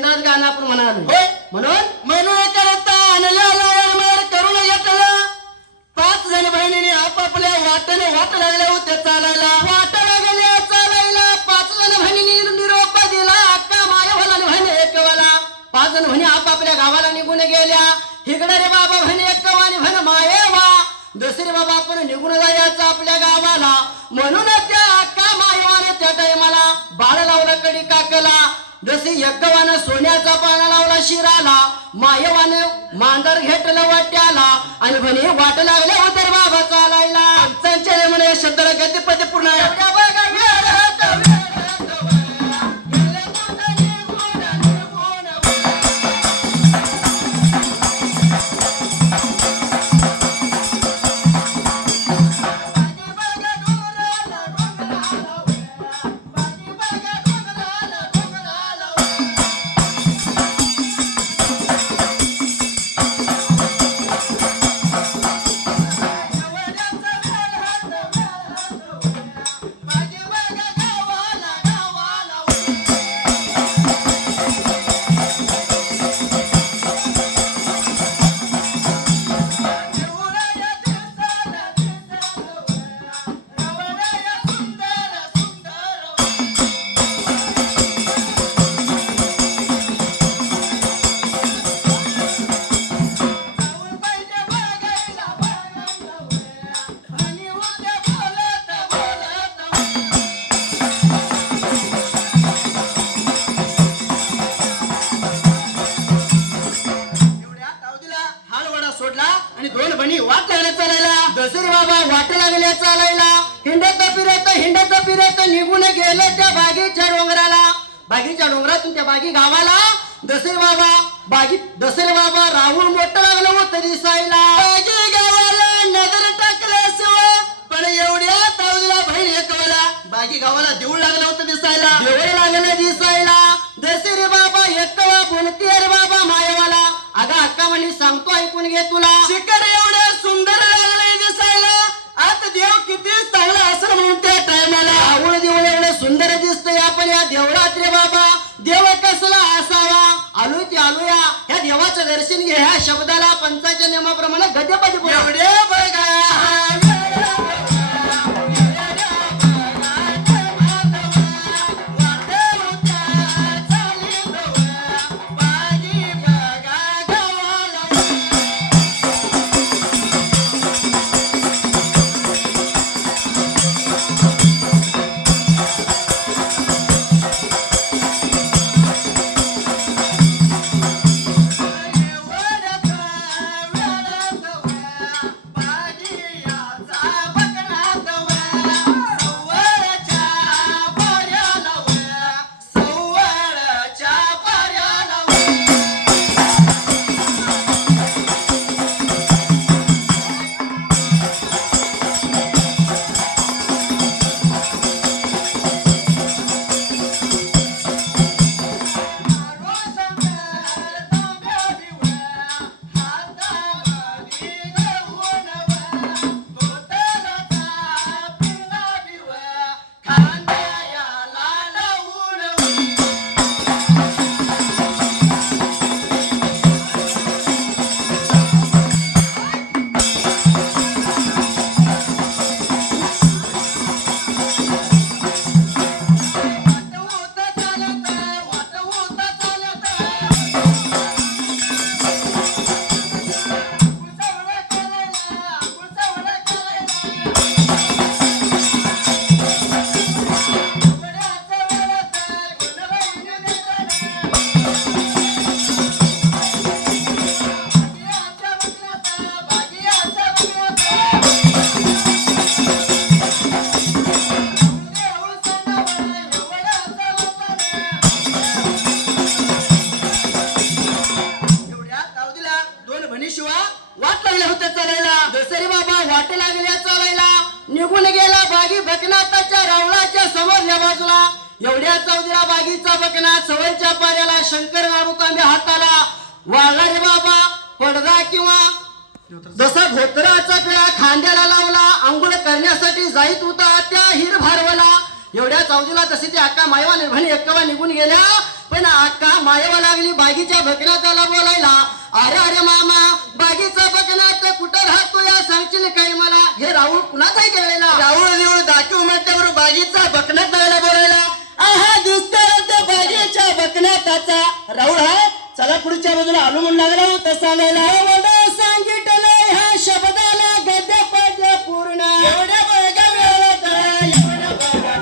केंद्रात गाणं आपण म्हणालो होय. म्हणून करता आणल्या करून घेतलं 5 जण बहिणीने आपापल्या वाटेने वाट लागल्या होत्या चालायला 5 जण बहिणीने निरोप दिला अक्का मायवाला म्हणे एकवाला 5 जण म्हणे आपापल्या गावाला निघून गेल्या हिकडे रे बाबा म्हणे एकवानी म्हणे मायेवा दुसरे बाबा आपण निघून जायचं आपल्या गावाला म्हणून त्या अक्का मायवाने त्या टायमाला बाळ लावला कडी काकला जसे एकवानं सोन्याचा पाना लावला शिराला मायवानं मांजर घेतलं वाट्याला आणि म्हणे वाट लागल्या होत्या रे बाबा चालायला संचय म्हणे शब्दाला गतीपती पूर्ण आणि 2 बहिणी वाट लागल्या चालायला दसरे बाबा वाट लागल्या चालायला हिंडत फिरत निघून गेले त्या बागीच्या डोंगरातून त्या बागी गावाला दसरे बाबा राहुल मोठं लागलं होतं दिसायला बागी गावाला नजर टाकल्याशिवाय पण एवढ्या तावडीला बहीण एकवाला बागी गावाला देऊळ लागलं होतं दिसायला दसरे बाबा एकवा बोलते रे बाबा मायवाला अगं अक्का म्हणे सांगतो ऐकून घे तुला शिखर एवढं सुंदर लागलंय दिसायला आता देव किती चांगला असं म्हणून त्या टायमाला आवड देऊळ एवढं सुंदर दिसतंय आपण या देवळात रे बाबा देव कसला असावा आलोया ह्या देवाचं दर्शन घे ह्या शब्दाला पंचाच्या नियमाप्रमाणे गद्यपदी एवढे बघा एवढ्या चौधरा बागीचा बकना सवयच्या पाऱ्याला शंकर मारुतांबे हाताला वाळला रे बाबा पडदा किंवा जसा धोतराचा पिळा खांद्याला लावला अंघोळ करण्यासाठी जाईत होता त्या हिर भारवला एवढ्या चौधरीला तशी ती अक्का मायवा निर्भणी एकवा निघून गेल्या पण आका मायवा लागली बागीच्या बकऱ्याला बोलायला. अरे अरे मामा, बागीचा बकऱ्यात कुठं राहतो या सांगशील काय मला? हे राहुल कुणाचाही केलेला राहुल दाखवू म्हटल्यावर बागीचा बकऱ्याला बोलायला. आहा दिसतोय त्या बागेच्या बकऱ्याचा राहुल हा. चला पुढच्या बाजूला आलो म्हणून लागला होता सांगायला. सांगितलं ह्या शब्दाला गद्य पद्य पूर्ण एवढ्या बघा मिळाला एवढ्या बघा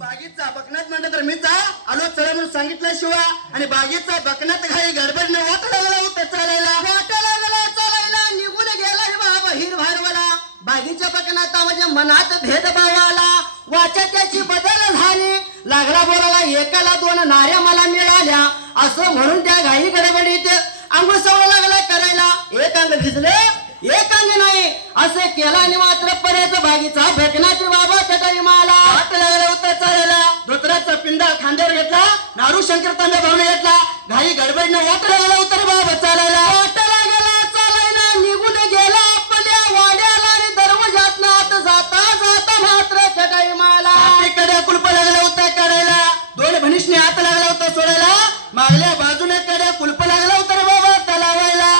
बागेचा बकऱ्याचा सांगितल्याशिवाय आणि बागेचा बकनात घाई गडबड न वाट लागला होता चालायला. वाट लागला चालायला निघून गेला बाबा हिर भारवला. बागीच्या बकनात म्हणजे मनात भेदभाव आला. वाचा त्याची बदल झाली. लागला बोलायला एकाला दोन नाऱ्या मला मिळाल्या असं म्हणून त्या घाई गडबडीत अंघोळ सवय लागला करायला. एक अंग भिजले एक अंग नाही असे केला आणि मात्र परत बागीचा बकनात बाबा त्याच्या मला वाट लागला होता चालायला. धोत्राचा पिंडा खांद्यावर घेतला. नारू शंकर तांब्या भावने घेतला. घाई गडबडीनं वाट लागला उतर बाबा चालायला. वाट लागला चालायला निघून गेला आपल्या वाड्याला आणि दरवाजात आत जाता जाता मात्र चटाई माला कडे कुलप लागला होता काढायला. दोन भनिष्णी हात लागला होता सोडायला. मागल्या बाजूने कडे कुलप लागला होता बाबा तलावायला.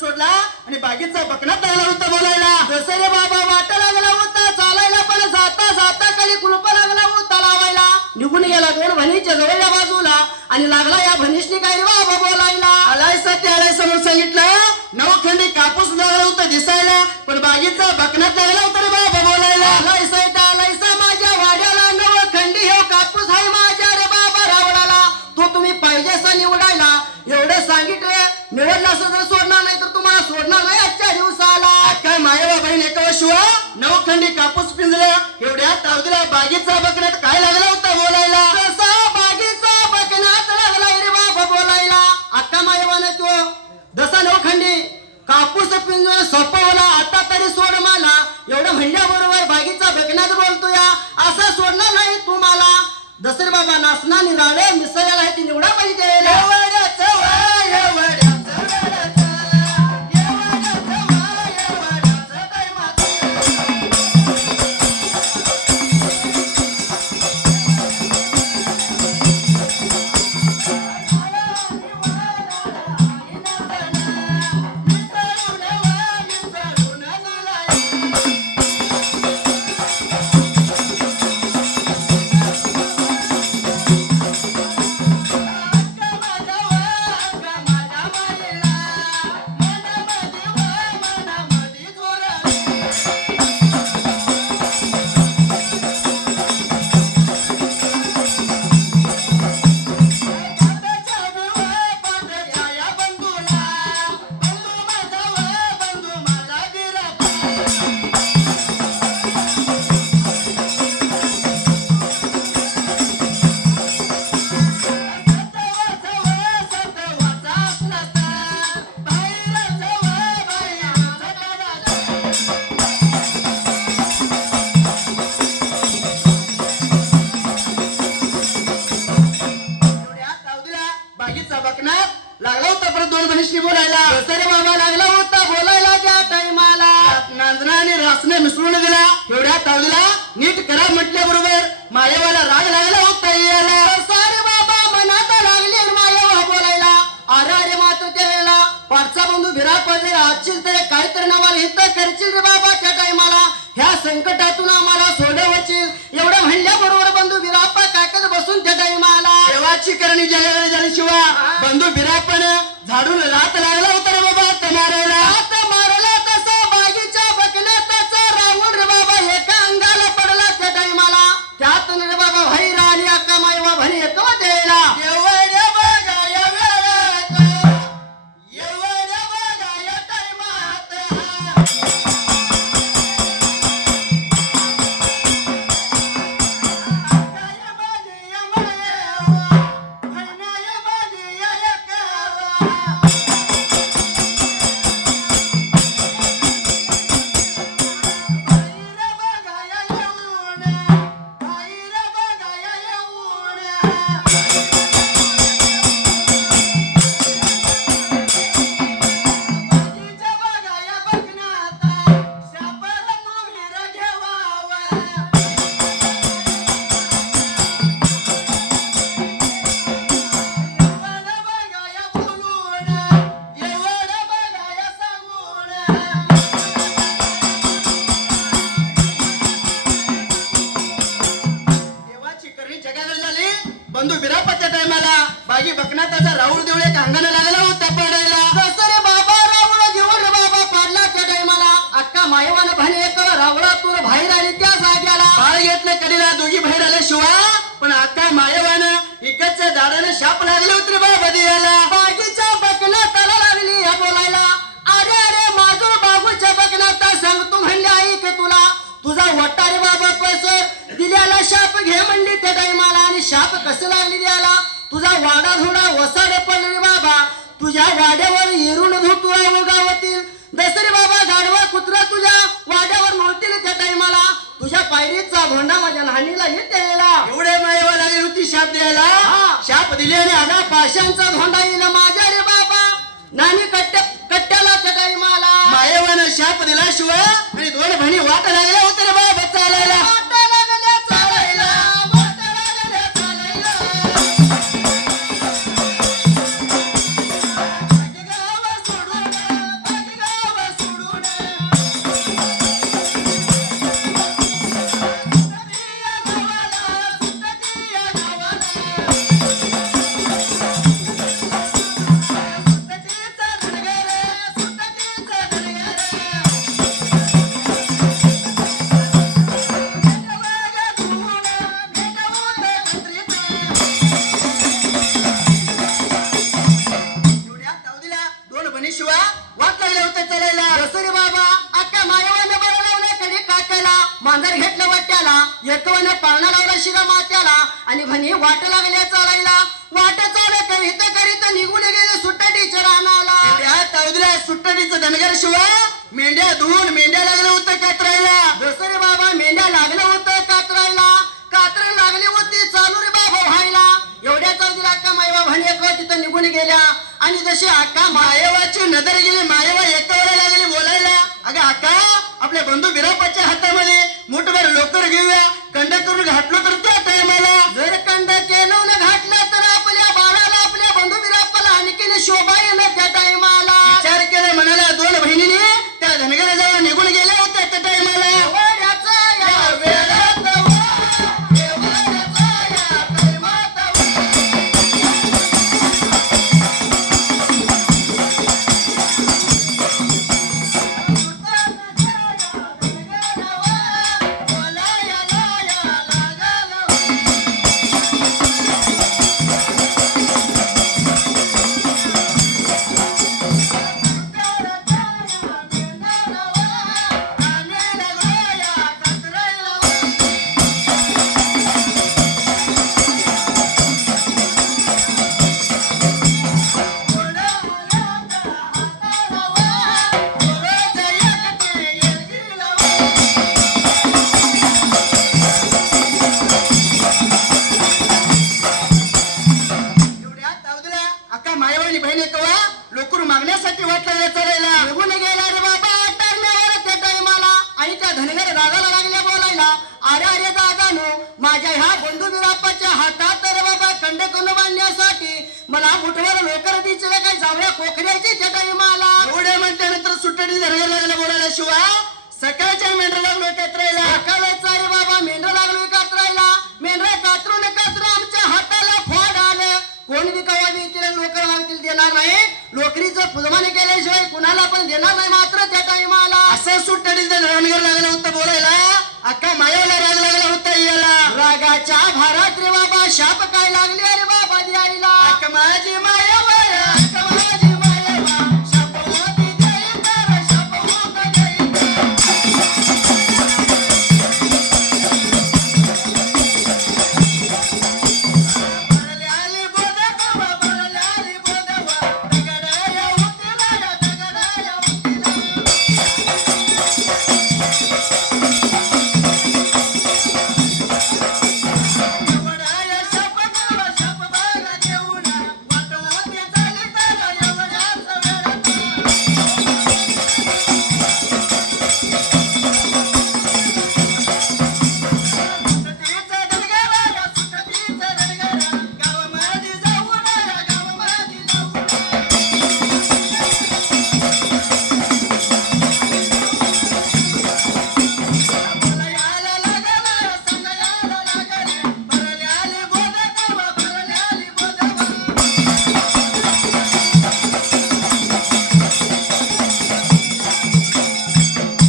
सोडला आणि बागेचा बकनात लागला होता बोलायला. जसं रे बाबा वाट लागला होता चालायला पण जाता जाता खाली कुलप लागला होता लावायला. निघून गेला दोन भणीच्या जवळच्या बाजूला आणि लागला या भनिष्णी काय रे बाबा बोलायला. आलायसा ते आलायसा म्हणून सांगितलं. नवखंडी कापूस लागला होता दिसायला पण बागेचा बकनात लागला होता रे बाबा बोलायला. आलायसा ते आलायसा माझ्या वाड्याला नवखंडी हे कापूस आहे माझ्या रे बाबा रावणाला. तो तुम्ही पाहिजेसा निवडायला एवढं सांगितलं. निवडला असं जर सोडणार नाही तर तुम्हाला सोडणार नाही आजच्या दिवसाला. काय मायवा बहीण एका शिवा नवखंडी कापूस पिंजल्या एवढ्या तावदीला बागेचा बकनात काय लागला होता बोलायला. तसा बागेचा बकनात लागला रे बाबा बोलायला. अक्का मायवाने तो जसा नवखंडी कापूस पिंजून सोपवला आता तरी सोड मला. एवढं म्हणल्याबरोबर बागेचा बकनात बोलतो या असं सोडणार नाही तुम्हाला. दसरे बाबा नाचना निराळे मिसळ्याला ती निवडा पाहिजे. तावडीला नीट करा म्हटल्याबरोबर मायावाला राग लागला होता याला. सारे बाबा मनात लागले मायेवा बोलायला. अरे अरे मातो त्यावेळेला पाठचा बंधू भिरा पडले आजशील तर काहीतरी नवाल हित करशील रे बाबा त्या टायमाला. ह्या संकटातून आम्हाला सोडवशील एवढं म्हणल्याबरोबर बंधू बिराप्पा काकत बसून त्या टायमाला देवाची करणी जगाला झाल्याशिवाय बंधू बिरापण झाडून लात लागला होता रे बाबा मारायला. आता मारला तसा बागीच्या बकण्याचा राहुल रे बाबा एका अंगाला पडला त्या टायमाला. त्यात रे बाबा भाई राणी अक्का मायवा भणी एकवा द्यायला. एवढ्या बघा या वेळात, एवढ्या बघा या टायमात. देवाची करणी जगाला झाली. बंधू बिरापाच्या टायमाला बागी बकनाथाचा राहुल देवळे अंगाने लागला होता पडायला. जसं रे बाबा रावळ घेऊन रे बाबा पाडला त्या टायमाला. अक्का मायवानं भणी एक रावळातून बाहेर आली त्या जाग्याला. बाळ घेतलं कडीला दोघी बाहेर आल्या शिवाय पण आता मायवानं इकडच्या दाराने शाप लागले होते रे बाबा देवाला. बागीच्या बकनाथाला लागली या बोलायला. अरे अरे माजूर बागूच्या बकनाथा सांगतो म्हणले आई की तुला तुझा वट्टा रे बाबा पैसर दिल्याला शाप घे म्हणली त्या टायमाला. आणि शाप कसं लागली द्यायला तुझा वाडा धुडा वसाडे पडले रे बाबा. तुझ्या वाड्यावर येरून धुतुळा उगावतील. दसरे बाबा गाडवा कुत्रा तुझ्या वाड्यावर नव्हतील त्या टायमाला. तुझ्या पायरीचा भोंडा माझ्या लहानीला येत यायला. एवढे मायवा लागली होती शाप द्यायला. शाप दिले आणि आगा पाशांचा धोंडा येईल माझ्या रे बाबा. नानी कट्ट्याला त्या टायमाला. मायवानं शाप दिला शिवाय आणि दोन बहिणी वाट लागल्या होत्या रे बाबा चालायला. वाटा लागल्या चालायला, वाटा लागल्या चालायला. बागेगाव सोडून, बागेगाव सोडून. सुटतिया गावाला, सुटतिया गावाला. सुटतीचा धनगर, सुटतीचा धनगर. एवढ्या तावडीला दोन बहिणी शिवाय वाट लागल्या होत्या चालायला. दसरे बाबा अक्का मायवाने बरं लावलं कडी काकाला. मांजर घेतलं वाट्याला, एकवानं पाळणा लावला शिरा मात्याला. आणि म्हणे वाट लागल्या चालायला. वाट चाल करीत करीत निघून गेले सुट्टाटीच्या रानाला. एवढ्या तावडीला सुट्टाटीचं धनगर शिवाय मेंढ्या धुवून मेंढ्या लागलं होतं कातरायला. दसरे बाबा मेंढ्या लागलं होतं कातरायला. कातर लागली होती चालू रे बाबा व्हायला. एवढ्या चालतील अक्का मायवा म्हणे एक तिथं निघून गेल्या. आणि जशी अक्का मायवाची नजर गेली मायवा एकावर लागली बोलायला. अगं अक्का आपल्या बंधू बिरापाच्या हातामध्ये मोठभर लोकर घेऊया कंड करून घातलो तर त्या टायमाला. जर कंड केलं न घातलं तर आपल्या बाळाला आपल्या बंधू बिराप्पाला आणखीन शोभा येणं त्या टायमाला. विचार केला म्हणाला दोन बहिणीने त्या धनगराजवळ निघून गेल्या होत्या त्या टायमाला. एवढ्याचा या वेळात वा, एवढ्याचा या प्रेमात वा. सुतानाच्या या धनगरावा, बोलायला या लागला अरे अरे दादानो, माझ्या ह्या बंधू बिराप्पाच्या हातात तर बाबा कंडकून बांधण्यासाठी मला मुठवर लोकर दिसले काही जावळ्या कोकऱ्याची चटाई मला. एवढे म्हटल्यानंतर सुट्टडी धनगर लागला बोलायला शिवा. सकाळच्या मेंढर लागलो एकत्रायला. सकाळच अरे बाबा मेंढर लागलोय कातरायला. मेंढर कातरून आमच्या हाताला फोड आलं. कोण बी कवा देतील लोकर मागतील देणार नाही. लोकरीचं फुलमाने केल्याशिवाय कुणाला पण देणार नाही मात्र त्या टाइमाला. असं सुट्टडीचा धनगर लागला होता बोलायला. अक्का मायाला राग लागला होता याला. रागाच्या भारात रे बाबा शाप काय लागले अरे बाबा द्यायला. अक्का माझी मायावा, अक्का माझी मायावा, शापवती जाई तर शापवत जाई तर. बरल्याली बोधवा, बरल्याली बोधवा, दगडाया उठला, दगडाया उठला. एवढ्या शापकाला शाप बघा देऊना, वाटवती झाली तर एवढ्याच वेळात. सुट्टीचा धनगरा, सुट्टीचा धनगरा, गावामध्ये जाऊन या, गावामध्ये जाऊन. बरल्याला लागला, संगयाला लागले, बरल्याली बोधवा, बरल्याली बोधवा.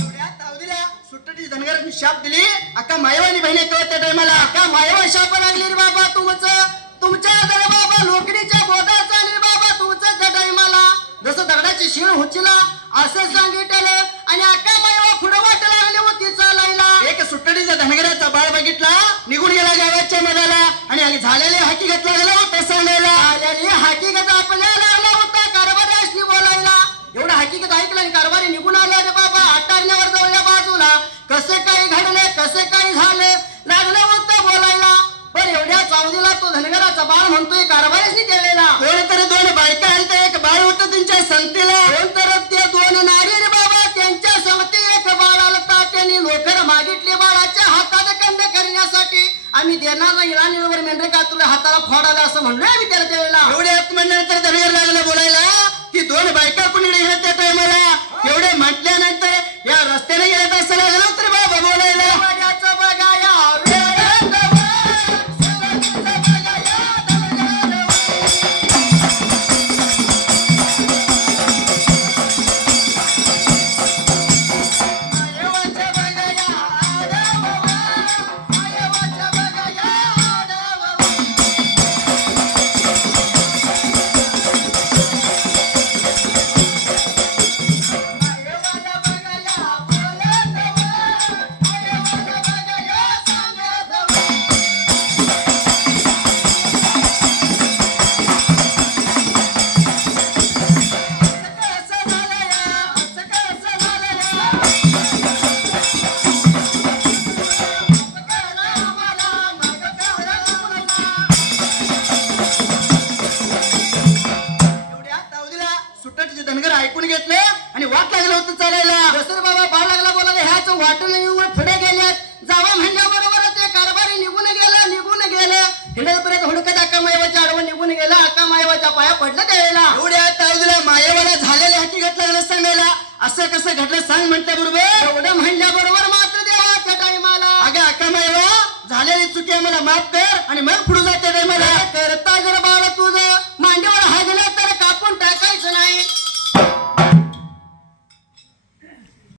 एवढ्या तावडीला सुट्टडी धनगरांनी शाप दिली. अक्का मायवानी बहिणी कळत त्या टायमाला. का मायवा शाप लागली रे बाबा तुमच्या जरा बाबा लोकरीच्या बोधाचा आणि बाबा तुमचं त्या टाइमाला जसं दगडाची शिळ हुचला असं सांगितलं. आणि अक्का मायवा पुढं वाट लागली होती चालायला. एक सुट्टडीचा धनगराचा बाळ बघितला, निघून गेला गावाच्या मधाला आणि झालेले हकीकत लागला होता सांगायला. आल्याने हकीकत आपल्याला लागला होता कारभारी बोलायला. एवढं हकीकत ऐकलं आणि कारभारी निघून आला रे बाबा हाताळण्यावर जवळच्या बाजूला. कसं काही घडलं कसं काही झालं लागलं होतं बोलायला. पण एवढ्या चावडीला तो धनगराचा बाळ म्हणतोय कारभारीच दिलेला. कोणतरी दोन बायका आलत्या, एक बाळ होतं त्यांच्या संगतीला. कोण तर ते दोन नारी रे बाबा त्यांच्या संगती एक बाळ आलता. त्यांनी लोकर मागितली बाळाच्या हातात कंड करण्यासाठी. आम्ही देणार नाही राणीवर मेंढरे कातुला हाताला फोड आला असं म्हणलोय आम्ही त्याला त्यावेळेला. एवढे म्हणल्यानंतर धनगर लागला बोलायला की दोन बायका कुणीकडे गेल्या त्या टायमाला. एवढे म्हटल्यानंतर या रस्त्याने गेल्यात असं लागलं तर बाबा बोलायला. समाजाचं बघाया वेळ नवा, समाजाचं बघाया धनगर नवा. मायवाच्या बघाया आडवा, मायवाच्या बघाया आडवा. मायवाला बघाया बोलतवा, मायवाला बघाया सांगतवा. असं झालंय, असं कसं झालंय. सुट्टाचे धनगर ऐकून घेतले आणि वाट लागलं होतं चालायला. दसर बाबा बाळ लागला बोलायला ह्याच वाटून येऊन पुढे गेल्यात. जावा म्हणल्याबरोबर ते कारभारी निघून गेलं. हिंडलपर्यंत हुडकत अक्का मायवाच्या आडवं निघून गेला. अक्का मायवाच्या पाया पडलं त्यावेळेला. एवढ्या तावडीला मायावाला झालेले हकीकत लागलं सांगायला. असं कसं घडलं सांग म्हटल्या बरोबर. एवढं म्हणल्याबरोबर मात्र देवा त्या टाइमाला अगं अक्का मायवा, झालेली चुकी आम्हाला माफ कर आणि मग पुढे जाते रे मला. करता जर बाळ तुझं